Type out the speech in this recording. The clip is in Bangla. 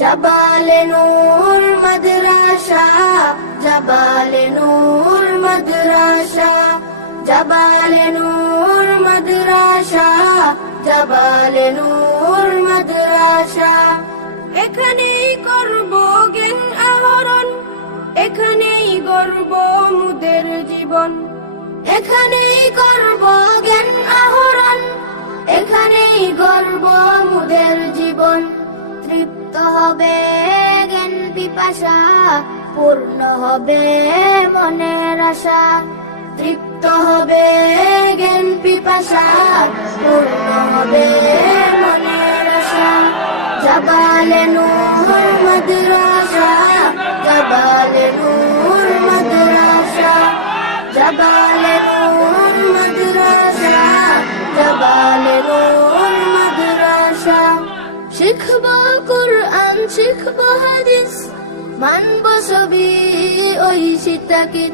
জাবালে নূর মাদ্রাসা, জাবালে নূর মাদ্রাসা, জাবালে নূর মাদ্রাসা, জাবালে নূর মাদ্রাসা। এখানেই করব জ্ঞান আহরণ, এখানেই গর্ব মুদের জীবন। এখানেই করব জ্ঞান আহরণ, এখানেই গর্ব মুদের জীবন। তৃপ্ত হবে জ্ঞান পিপাসা, পূর্ণ হবে মনের আশা। তৃপ্ত হবে জ্ঞান পিপাসা, পূর্ণ হবে মনের আশা। জাবালে নূর মাদ্রাসা, জাবালে নূর মাদ্রাসা, জাবালে নূর মাদ্রাসা, জাবালে নূর মাদ্রাসা। শিখব কুরআন, শিখব হাদিস, মানব সবই ওই সীতাকে।